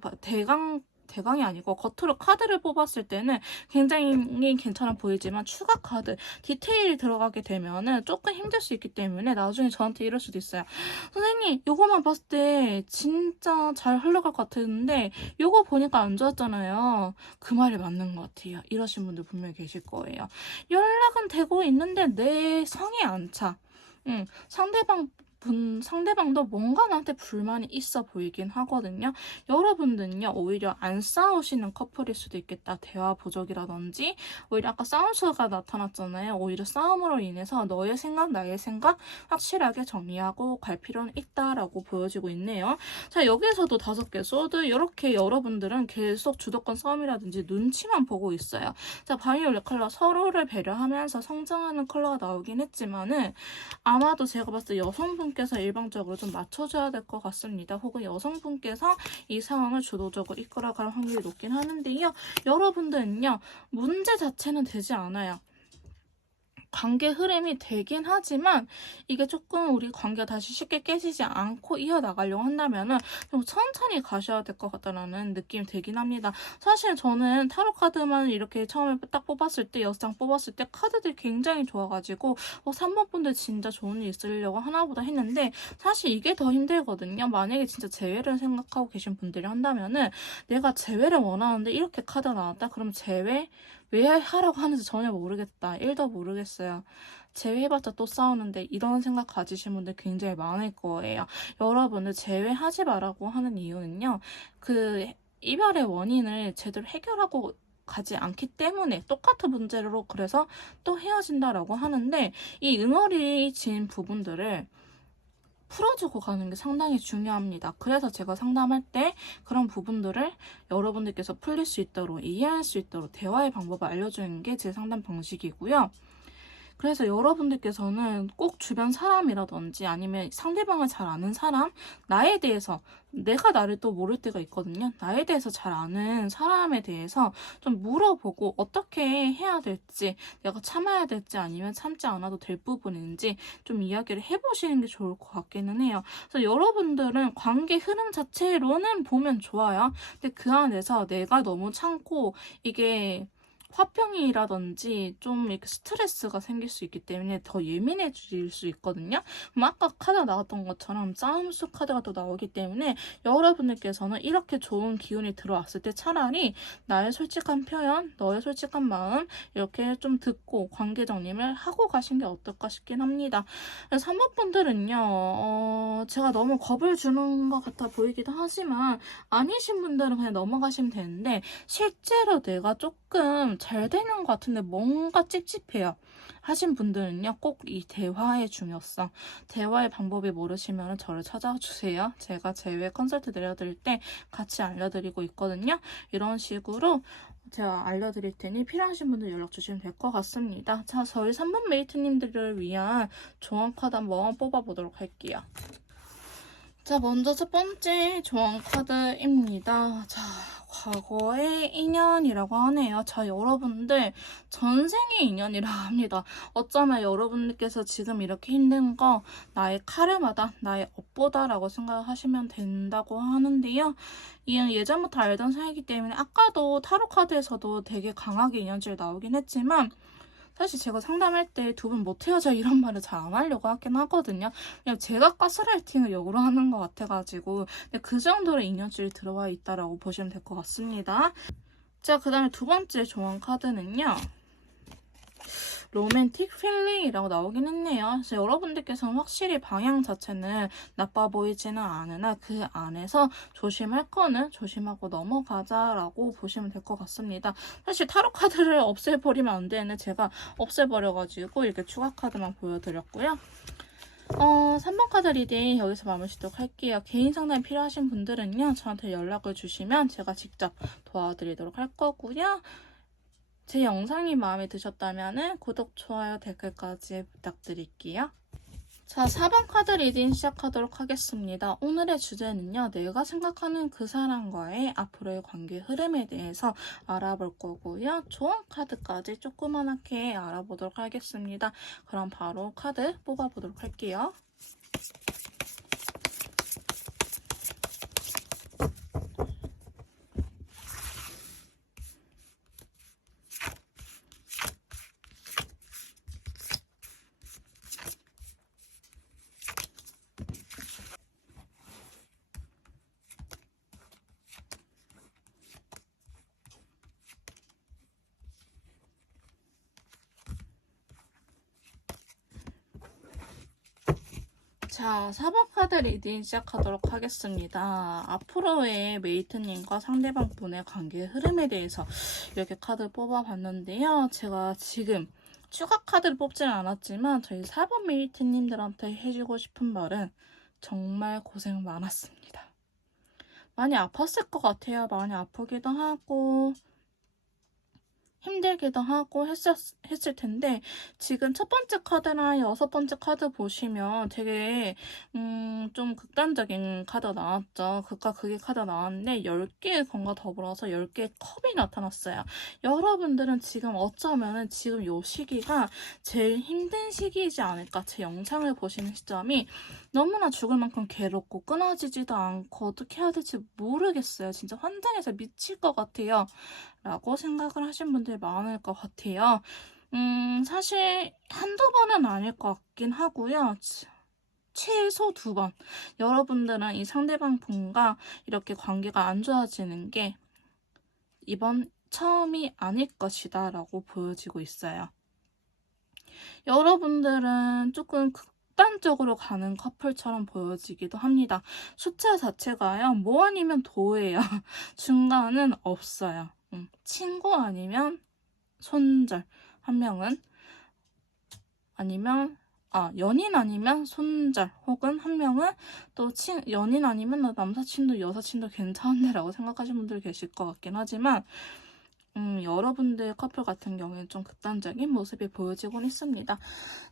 대강이 아니고 겉으로 카드를 뽑았을 때는 굉장히 괜찮아 보이지만 추가 카드, 디테일이 들어가게 되면은 조금 힘들 수 있기 때문에 나중에 저한테 이럴 수도 있어요. 선생님, 요거만 봤을 때 진짜 잘 흘러갈 것 같았는데 요거 보니까 안 좋았잖아요. 그 말이 맞는 것 같아요. 이러신 분들 분명히 계실 거예요. 연락은 되고 있는데 내 성에 안 차. 상대방도 뭔가 나한테 불만이 있어 보이긴 하거든요. 여러분들은요, 오히려 안 싸우시는 커플일 수도 있겠다. 대화 부족이라든지, 오히려 아까 싸움수가 나타났잖아요. 오히려 싸움으로 인해서 너의 생각, 나의 생각 확실하게 정리하고 갈 필요는 있다라고 보여지고 있네요. 자, 여기에서도 5개 소드, 이렇게 여러분들은 계속 주도권 싸움이라든지 눈치만 보고 있어요. 자, 바이올렛 컬러 서로를 배려하면서 성장하는 컬러가 나오긴 했지만은 아마도 제가 봤을 때 여성분께서 일방적으로 좀 맞춰줘야 될 것 같습니다. 혹은 여성분께서 이 상황을 주도적으로 이끌어갈 확률이 높긴 하는데요. 여러분들은요, 문제 자체는 되지 않아요. 관계 흐름이 되긴 하지만 이게 조금 우리 관계가 다시 쉽게 깨지지 않고 이어나가려고 한다면은 좀 천천히 가셔야 될 것 같다는 느낌이 들긴 합니다. 사실 저는 타로 카드만 이렇게 처음에 딱 뽑았을 때 6장 뽑았을 때 카드들이 굉장히 좋아가지고 3번 분들 진짜 좋은 일 있으려고 하나보다 했는데 사실 이게 더 힘들거든요. 만약에 진짜 재회를 생각하고 계신 분들이 한다면은 내가 재회를 원하는데 이렇게 카드가 나왔다? 그럼 재회? 왜 하라고 하는지 전혀 모르겠다. 1도 모르겠어요. 제외해봤자 또 싸우는데 이런 생각 가지신 분들 굉장히 많을 거예요. 여러분들 제외하지 말라고 하는 이유는요. 그 이별의 원인을 제대로 해결하고 가지 않기 때문에 똑같은 문제로 그래서 또 헤어진다라고 하는데 이 응어리진 부분들을 풀어주고 가는 게 상당히 중요합니다. 그래서 제가 상담할 때 그런 부분들을 여러분들께서 풀릴 수 있도록 이해할 수 있도록 대화의 방법을 알려주는 게 제 상담 방식이고요. 그래서 여러분들께서는 꼭 주변 사람이라든지 아니면 상대방을 잘 아는 사람, 나에 대해서 내가 나를 또 모를 때가 있거든요. 나에 대해서 잘 아는 사람에 대해서 좀 물어보고 어떻게 해야 될지, 내가 참아야 될지 아니면 참지 않아도 될 부분인지 좀 이야기를 해보시는 게 좋을 것 같기는 해요. 그래서 여러분들은 관계 흐름 자체로는 보면 좋아요. 근데 그 안에서 내가 너무 참고 이게 화병이라든지 좀 이렇게 스트레스가 생길 수 있기 때문에 더 예민해질 수 있거든요. 그럼 아까 카드가 나왔던 것처럼 싸움수 카드가 또 나오기 때문에 여러분들께서는 이렇게 좋은 기운이 들어왔을 때 차라리 나의 솔직한 표현, 너의 솔직한 마음 이렇게 좀 듣고 관계 정립을 하고 가신 게 어떨까 싶긴 합니다. 3번 분들은요, 제가 너무 겁을 주는 것 같아 보이기도 하지만 아니신 분들은 그냥 넘어가시면 되는데 실제로 내가 조금 잘 되는 것 같은데 뭔가 찝찝해요 하신 분들은요, 꼭 이 대화의 중요성, 대화의 방법이 모르시면 저를 찾아주세요. 제가 제외 컨설트 내려드릴 때 같이 알려드리고 있거든요. 이런 식으로 제가 알려드릴 테니 필요하신 분들 연락 주시면 될 것 같습니다. 자, 저희 3번 메이트님들을 위한 조언 카드 한번 뽑아보도록 할게요. 자, 먼저 첫 번째 조언 카드입니다. 자, 과거의 인연이라고 하네요. 자, 여러분들 전생의 인연이라 합니다. 어쩌면 여러분들께서 지금 이렇게 힘든 거 나의 카르마다, 나의 업보다라고 생각하시면 된다고 하는데요. 이는 예전부터 알던 사이기 때문에 아까도 타로 카드에서도 되게 강하게 인연줄 나오긴 했지만 사실 제가 상담할 때 두 분 못 헤어져 이런 말을 잘 안 하려고 하긴 하거든요. 그냥 제가 가스라이팅을 역으로 하는 것 같아가지고 근데 그 정도로 인연줄이 들어와 있다라고 보시면 될 것 같습니다. 자, 그 다음에 두 번째 조언 카드는요. 로맨틱 필링이라고 나오긴 했네요. 그래서 여러분들께서는 확실히 방향 자체는 나빠 보이지는 않으나 그 안에서 조심할 거는 조심하고 넘어가자라고 보시면 될 것 같습니다. 사실 타로 카드를 없애버리면 안 되는 제가 없애버려가지고 이렇게 추가 카드만 보여드렸고요. 3번 카드 리딩 여기서 마무리 짓도록 할게요. 개인 상담이 필요하신 분들은요, 저한테 연락을 주시면 제가 직접 도와드리도록 할 거고요. 제 영상이 마음에 드셨다면 구독, 좋아요, 댓글까지 부탁드릴게요. 자, 4번 카드 리딩 시작하도록 하겠습니다. 오늘의 주제는요, 내가 생각하는 그 사람과의 앞으로의 관계 흐름에 대해서 알아볼 거고요. 조언 카드까지 조그맣게 알아보도록 하겠습니다. 그럼 바로 카드 뽑아보도록 할게요. 자, 4번 카드 리딩 시작하도록 하겠습니다. 앞으로의 메이트님과 상대방 분의 관계의 흐름에 대해서 이렇게 카드 뽑아봤는데요. 제가 지금 추가 카드를 뽑지는 않았지만 저희 4번 메이트님들한테 해주고 싶은 말은 정말 고생 많았습니다. 많이 아팠을 것 같아요. 많이 아프기도 하고 힘들기도 하고 했을 텐데 지금 첫 번째 카드랑 6번째 카드 보시면 되게 좀 극단적인 카드가 나왔죠. 극과 극의 카드가 나왔는데 10개의 건과 더불어서 10개의 컵이 나타났어요. 여러분들은 지금 어쩌면 지금 이 시기가 제일 힘든 시기이지 않을까. 제 영상을 보시는 시점이 너무나 죽을 만큼 괴롭고 끊어지지도 않고 어떻게 해야 될지 모르겠어요. 진짜 환장해서 미칠 것 같아요. 라고 생각을 하신 분들이 많을 것 같아요. 사실 한두 번은 아닐 것 같긴 하고요. 최소 2번. 여러분들은 이 상대방 분과 이렇게 관계가 안 좋아지는 게 이번 처음이 아닐 것이다 라고 보여지고 있어요. 여러분들은 조금 극단적으로 가는 커플처럼 보여지기도 합니다. 숫자 자체가요, 뭐 아니면 도예요. 중간은 없어요. 친구 아니면 손절, 한 명은 아니면 연인 아니면 손절, 혹은 한 명은 또 연인 아니면 나 남사친도 여사친도 괜찮은데 라고 생각하시는 분들 계실 것 같긴 하지만 여러분들 커플 같은 경우에는 좀 극단적인 모습이 보여지곤 있습니다.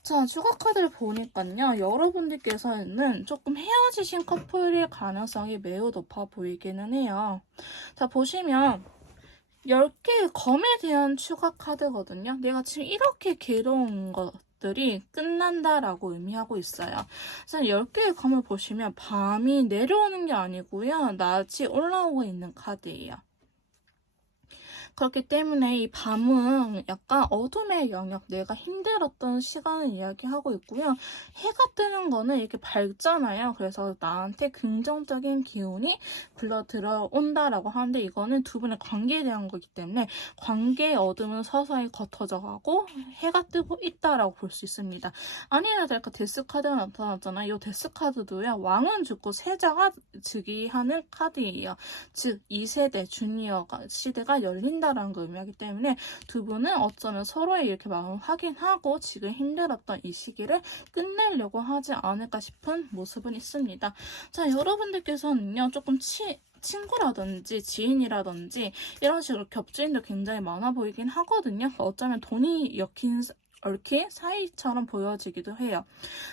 자, 추가 카드를 보니까요, 여러분들께서는 조금 헤어지신 커플일 가능성이 매우 높아 보이기는 해요. 자, 보시면 10개의 검에 대한 추가 카드거든요. 내가 지금 이렇게 괴로운 것들이 끝난다라고 의미하고 있어요. 그래서 10개의 검을 보시면 밤이 내려오는 게 아니고요, 낮이 올라오고 있는 카드예요. 그렇기 때문에 이 밤은 약간 어둠의 영역, 내가 힘들었던 시간을 이야기하고 있고요. 해가 뜨는 거는 이렇게 밝잖아요. 그래서 나한테 긍정적인 기운이 불러 들어온다라고 하는데, 이거는 두 분의 관계에 대한 거기 때문에 관계의 어둠은 서서히 겉어져 가고 해가 뜨고 있다라고 볼 수 있습니다. 아니나 다를까 데스 카드가 나타났잖아요. 이 데스 카드도요, 왕은 죽고 세자가 즉위하는 카드예요. 즉 2세대 주니어 시대가 열린다라는 걸 의미하기 때문에 두 분은 어쩌면 서로의 이렇게 마음을 확인하고 지금 힘들었던 이 시기를 끝내려고 하지 않을까 싶은 모습은 있습니다. 자, 여러분들께서는요, 조금 친구라든지 지인이라든지 이런 식으로 겹치인도 굉장히 많아 보이긴 하거든요. 어쩌면 돈이 얽힌 사이처럼 보여지기도 해요.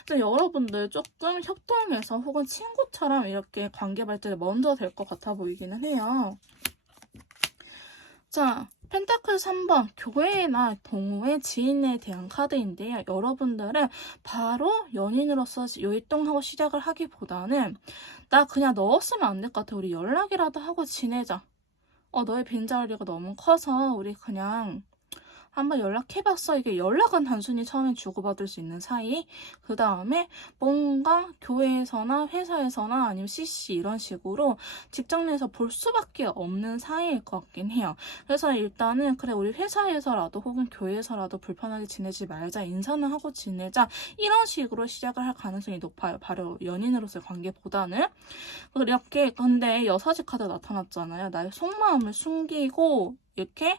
그래서 여러분들 조금 협동해서 혹은 친구처럼 이렇게 관계 발전이 먼저 될 것 같아 보이기는 해요. 자, 펜타클 3번, 교회나 동호회 지인에 대한 카드인데요. 여러분들은 바로 연인으로서 요입동하고 시작을 하기보다는 나 그냥 넣었으면 안 될 것 같아. 우리 연락이라도 하고 지내자. 너의 빈자리가 너무 커서 우리 그냥 한번 연락해봤어. 이게 연락은 단순히 처음에 주고받을 수 있는 사이. 그 다음에 뭔가 교회에서나 회사에서나 아니면 CC 이런 식으로 직장 내에서 볼 수밖에 없는 사이일 것 같긴 해요. 그래서 일단은 그래 우리 회사에서라도 혹은 교회에서라도 불편하게 지내지 말자. 인사는 하고 지내자. 이런 식으로 시작을 할 가능성이 높아요. 바로 연인으로서의 관계보다는. 이렇게 근데 여사지 카드 나타났잖아요. 나의 속마음을 숨기고 이렇게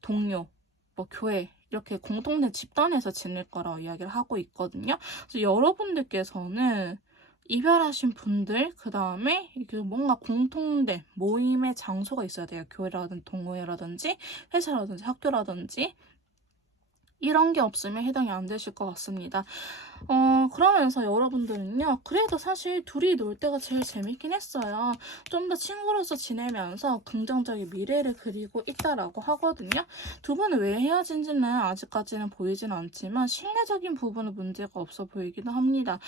동료, 뭐 교회 이렇게 공통된 집단에서 지낼 거라고 이야기를 하고 있거든요. 그래서 여러분들께서는 이별하신 분들, 그 다음에 이게 뭔가 공통된 모임의 장소가 있어야 돼요. 교회라든지 동호회라든지 회사라든지 학교라든지 이런 게 없으면 해당이 안 되실 것 같습니다. 그러면서 여러분들은요, 그래도 사실 둘이 놀 때가 제일 재밌긴 했어요. 좀 더 친구로서 지내면서 긍정적인 미래를 그리고 있다라고 하거든요. 두 분은 왜 헤어진지는 아직까지는 보이진 않지만 신뢰적인 부분은 문제가 없어 보이기도 합니다.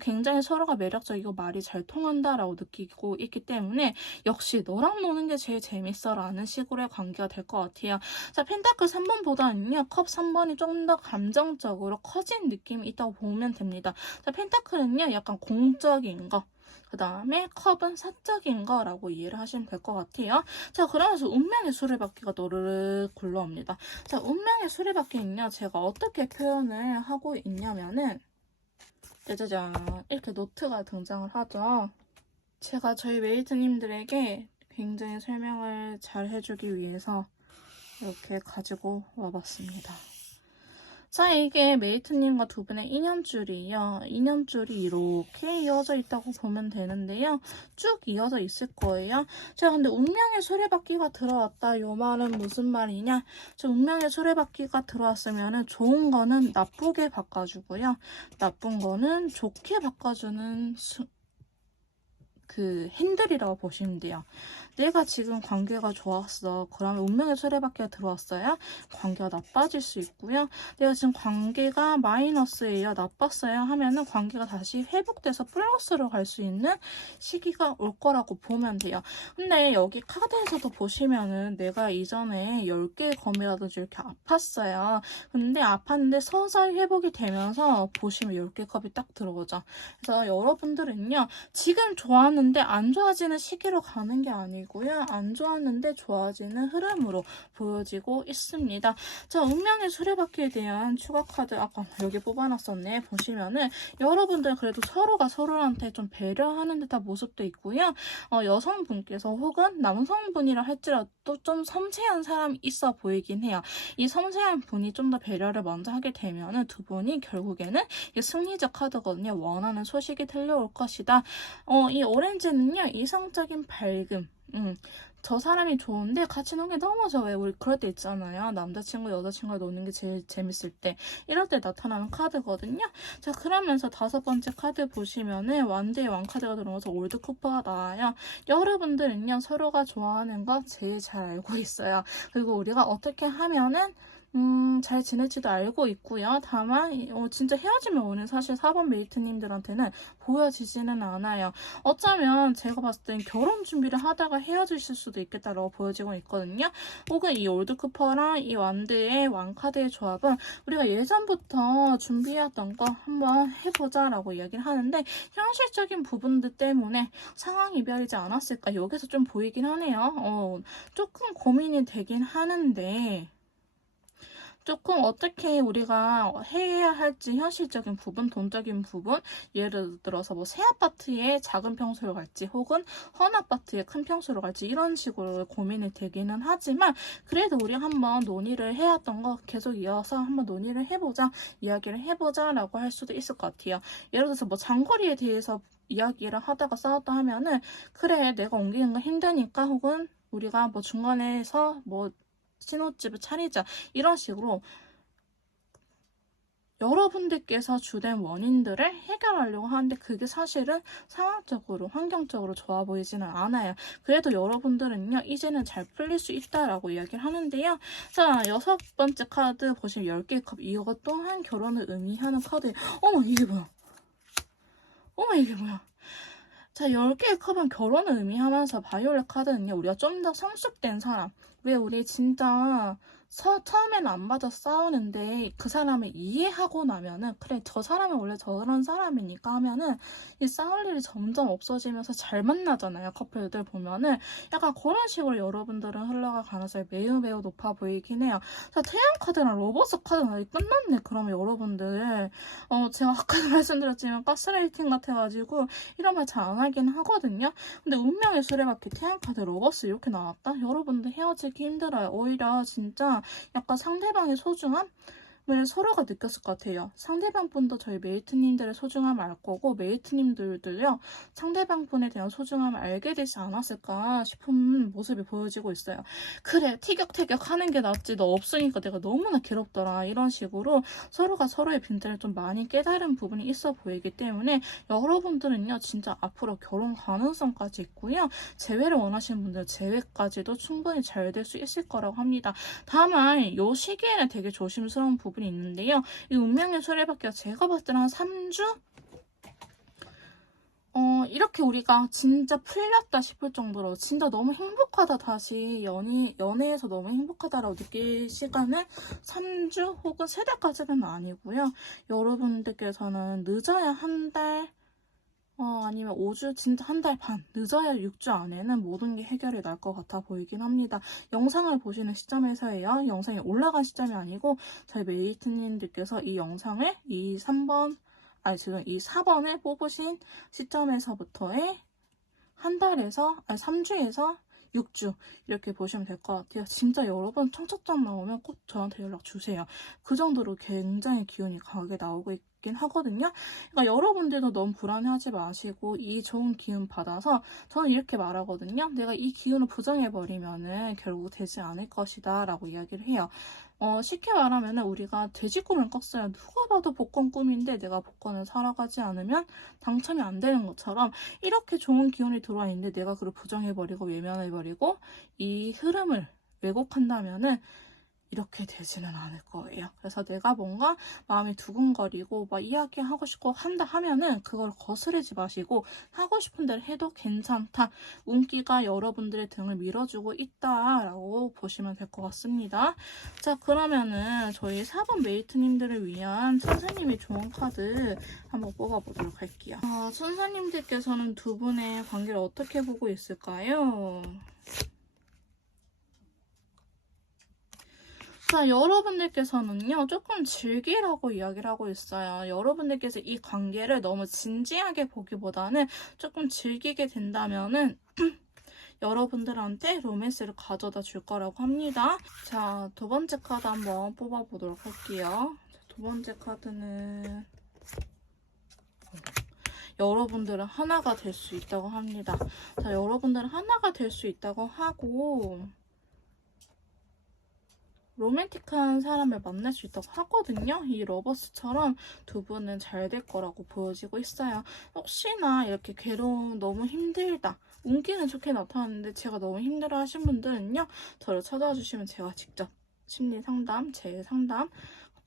굉장히 서로가 매력적이고 말이 잘 통한다라고 느끼고 있기 때문에 역시 너랑 노는 게 제일 재밌어 라는 식으로의 관계가 될 것 같아요. 자, 펜타클 3번보다는요, 컵 3번이 좀 더 감정적으로 커진 느낌이 있다고 보면 됩니다. 자, 펜타클은요, 약간 공적인 거. 그 다음에 컵은 사적인 거라고 이해를 하시면 될 것 같아요. 자, 그러면서 운명의 수레바퀴가 너를 굴러옵니다. 자, 운명의 수레바퀴는요, 제가 어떻게 표현을 하고 있냐면은, 짜자잔, 이렇게 노트가 등장을 하죠. 제가 저희 메이트님들에게 굉장히 설명을 잘 해주기 위해서 이렇게 가지고 와봤습니다. 자, 이게 메이트님과 두 분의 인연줄이에요. 인연줄이 이렇게 이어져 있다고 보면 되는데요. 쭉 이어져 있을 거예요. 자, 근데 운명의 수레바퀴가 들어왔다. 요 말은 무슨 말이냐? 저 운명의 수레바퀴가 들어왔으면 좋은 거는 나쁘게 바꿔주고요. 나쁜 거는 좋게 바꿔주는 핸들이라고 보시면 돼요. 내가 지금 관계가 좋았어. 그러면 운명의 수레바퀴가 들어왔어요. 관계가 나빠질 수 있고요. 내가 지금 관계가 마이너스예요. 나빴어요. 하면은 관계가 다시 회복돼서 플러스로 갈 수 있는 시기가 올 거라고 보면 돼요. 근데 여기 카드에서도 보시면은 내가 이전에 10개의 검이라든지 이렇게 아팠어요. 근데 아팠는데 서서히 회복이 되면서 보시면 10개 컵이 딱 들어오죠. 그래서 여러분들은요. 지금 좋았는데 안 좋아지는 시기로 가는 게 아니고요. 안 좋았는데 좋아지는 흐름으로 보여지고 있습니다. 자, 운명의 수레바퀴에 대한 추가 카드 아까 여기 뽑아놨었네. 보시면은 여러분들 그래도 서로가 서로한테 좀 배려하는 듯한 모습도 있고요. 여성분께서 혹은 남성분이라 할지라도 좀 섬세한 사람이 있어 보이긴 해요. 이 섬세한 분이 좀 더 배려를 먼저 하게 되면은 두 분이 결국에는 승리적 카드거든요. 원하는 소식이 들려올 것이다. 이 오렌지는요, 이성적인 밝음. 저 사람이 좋은데 같이 노는 게 너무 좋아요. 우리 그럴 때 있잖아요. 남자친구, 여자친구가 노는 게 제일 재밌을 때. 이럴 때 나타나는 카드거든요. 자, 그러면서 5번째 카드 보시면은 완대의 왕카드가 들어오면서 올드쿠퍼가 나와요. 여러분들은요, 서로가 좋아하는 거 제일 잘 알고 있어요. 그리고 우리가 어떻게 하면은 잘 지낼지도 알고 있고요. 다만 진짜 헤어지면 오는 사실 4번 메이트님들한테는 보여지지는 않아요. 어쩌면 제가 봤을 땐 결혼 준비를 하다가 헤어지실 수도 있겠다라고 보여지고 있거든요. 혹은 이 올드쿠퍼랑 이 완드의 왕카드의 조합은 우리가 예전부터 준비해왔던 거 한번 해보자라고 이야기를 하는데 현실적인 부분들 때문에 상황 이별이지 않았을까 여기서 좀 보이긴 하네요. 조금 고민이 되긴 하는데 조금 어떻게 우리가 해야 할지 현실적인 부분, 돈적인 부분, 예를 들어서 뭐 새 아파트에 작은 평수로 갈지 혹은 헌 아파트에 큰 평수로 갈지 이런 식으로 고민이 되기는 하지만 그래도 우리 한번 논의를 해왔던 거 계속 이어서 한번 논의를 해보자, 이야기를 해보자 라고 할 수도 있을 것 같아요. 예를 들어서 뭐 장거리에 대해서 이야기를 하다가 싸웠다 하면은 그래 내가 옮기는 거 힘드니까 혹은 우리가 뭐 중간에서 뭐 신혼집을 차리자 이런 식으로 여러분들께서 주된 원인들을 해결하려고 하는데 그게 사실은 상황적으로 환경적으로 좋아 보이지는 않아요. 그래도 여러분들은요 이제는 잘 풀릴 수 있다라고 이야기를 하는데요. 자, 6번째 카드 보시면 10개의 컵 이거 또한 결혼을 의미하는 카드. 어머 이게 뭐야? 어머 이게 뭐야? 자, 10개의 컵은 결혼을 의미하면서 바이올렛 카드는요. 우리가 좀 더 성숙된 사람. 왜 우리 진짜 처음에는 안 맞아 싸우는데 그 사람을 이해하고 나면은 그래 저 사람은 원래 저런 사람이니까 하면은 이 싸울 일이 점점 없어지면서 잘 만나잖아요. 커플들 보면은 약간 그런 식으로 여러분들은 흘러갈 가능성이 매우 매우 높아 보이긴 해요. 자, 태양 카드랑 로버스 카드는 아직 끝났네. 그러면 여러분들 제가 아까도 말씀드렸지만 가스라이팅 같아가지고 이런 말 잘 안 하긴 하거든요. 근데 운명의 수레바퀴 태양 카드 로버스 이렇게 나왔다? 여러분들 헤어지기 힘들어요. 오히려 진짜 약간 상대방의 소중함? 을 서로가 느꼈을 것 같아요. 상대방 분도 저희 메이트님들의 소중함을 알 거고 메이트님들도요. 상대방 분에 대한 소중함을 알게 되지 않았을까 싶은 모습이 보여지고 있어요. 그래 티격태격 하는 게 낫지 너 없으니까 내가 너무나 괴롭더라 이런 식으로 서로가 서로의 빈자를 좀 많이 깨달은 부분이 있어 보이기 때문에 여러분들은요 진짜 앞으로 결혼 가능성까지 있고요. 재회를 원하시는 분들 재회까지도 충분히 잘 될 수 있을 거라고 합니다. 다만 이 시기에는 되게 조심스러운 부분이 있는데요. 이 운명의 수레바퀴가 제가 봤을 때는 한 3주? 이렇게 우리가 진짜 풀렸다 싶을 정도로 진짜 너무 행복하다 다시 연애에서 너무 행복하다라고 느낄 시간은 3주 혹은 3달까지는 아니고요. 여러분들께서는 늦어야 한 달, 아니면 5주, 진짜 한 달 반, 늦어야 6주 안에는 모든 게 해결이 날 것 같아 보이긴 합니다. 영상을 보시는 시점에서예요. 영상이 올라간 시점이 아니고 저희 메이트님들께서 이 영상을 이 4번을 뽑으신 시점에서부터의 한 달에서, 3주에서 6주 이렇게 보시면 될 것 같아요. 진짜 여러분 청첩장 나오면 꼭 저한테 연락 주세요. 그 정도로 굉장히 기운이 강하게 나오고 있긴 하거든요. 그러니까 여러분들도 너무 불안해하지 마시고 이 좋은 기운 받아서 저는 이렇게 말하거든요. 내가 이 기운을 부정해버리면은 결국 되지 않을 것이다 라고 이야기를 해요. 쉽게 말하면은 우리가 돼지 꿈을 꿨어요. 누가 봐도 복권 꿈인데 내가 복권을 사러 가지 않으면 당첨이 안 되는 것처럼 이렇게 좋은 기운이 들어와 있는데 내가 그걸 부정해버리고 외면해버리고 이 흐름을 왜곡한다면은 이렇게 되지는 않을 거예요. 그래서 내가 뭔가 마음이 두근거리고 막 이야기하고 싶고 한다 하면은 그걸 거스르지 마시고 하고 싶은 대로 해도 괜찮다. 운기가 여러분들의 등을 밀어주고 있다라고 보시면 될 것 같습니다. 자, 그러면은 저희 4번 메이트님들을 위한 천사님의 조언 카드 한번 뽑아보도록 할게요. 천사님들께서는 두 분의 관계를 어떻게 보고 있을까요? 자, 여러분들께서는요, 조금 즐기라고 이야기를 하고 있어요. 여러분들께서 이 관계를 너무 진지하게 보기보다는 조금 즐기게 된다면은, 여러분들한테 로맨스를 가져다 줄 거라고 합니다. 자, 두 번째 카드 한번 뽑아보도록 할게요. 자, 두 번째 카드는, 여러분들은 하나가 될 수 있다고 합니다. 자, 여러분들은 하나가 될 수 있다고 하고, 로맨틱한 사람을 만날 수 있다고 하거든요. 이 러버스처럼 두 분은 잘 될 거라고 보여지고 있어요. 혹시나 이렇게 괴로움 너무 힘들다. 운기는 좋게 나타났는데 제가 너무 힘들어 하신 분들은요. 저를 찾아와 주시면 제가 직접 심리 상담, 제 상담,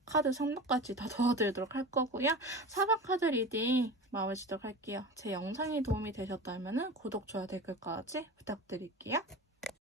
카드 상담까지 다 도와드리도록 할 거고요. 4번 카드 리딩 마무리 짓도록 할게요. 제 영상이 도움이 되셨다면 구독, 좋아요, 댓글까지 부탁드릴게요.